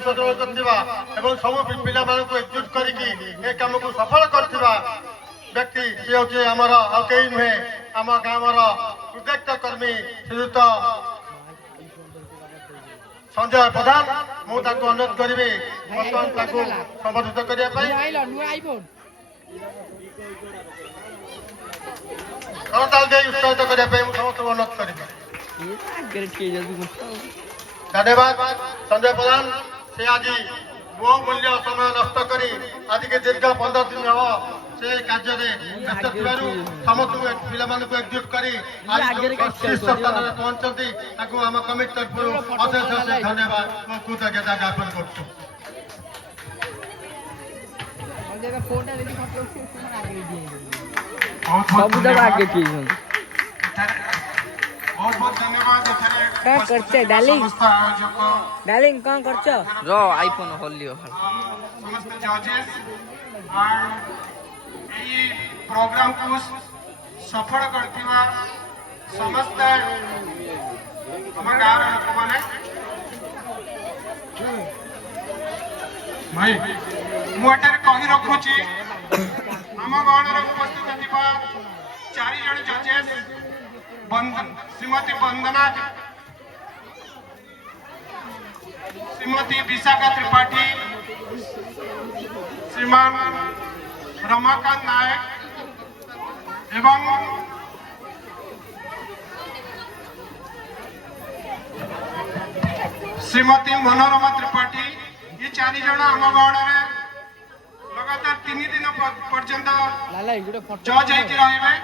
सब पिला एकजुट करके कम को सफल कर व्यक्ति सी हूँ आमर आउ कई नुहे आम गाँव प्रोजेक्ट कर्मी श्रीयुक्त संजय प्रधान मुझे अनुरोध करी बर्तमान संबोधित करने उत्साहित करने समस्त अनुरोध करी। धन्यवाद संजय प्रधान से आज बहु मूल्य समय नष्ट कर आज के दीर्घ 15 दिन हम से कार्य व्यस्त समस्त पिला एकजुट कर शीर्ष स्थान में पहुंचती आम कमिटी तरफ अशेष अशेष धन्यवाद कृतज्ञता ज्ञापन कर। बहुत बहुत धन्यवाद। क्या करते डार्लिंग डार्लिंग कौन करछो रो आईफोन होल लियो समस्त जजेस और ए प्रोग्राम को सफल करथिबा समस्त हमर गाँव लोक माने भाई मोटर कहि रखुची हम गाँव रे उपस्थित थिबा 4 जण जजेस श्रीमती वंदना श्रीमती विशाखा त्रिपाठी श्रीमान रमाकांत नायक एवं श्रीमती मनोरमा त्रिपाठी ये 4 जन आम गाँव लगातार 3 दिन पर्यंत जज रहे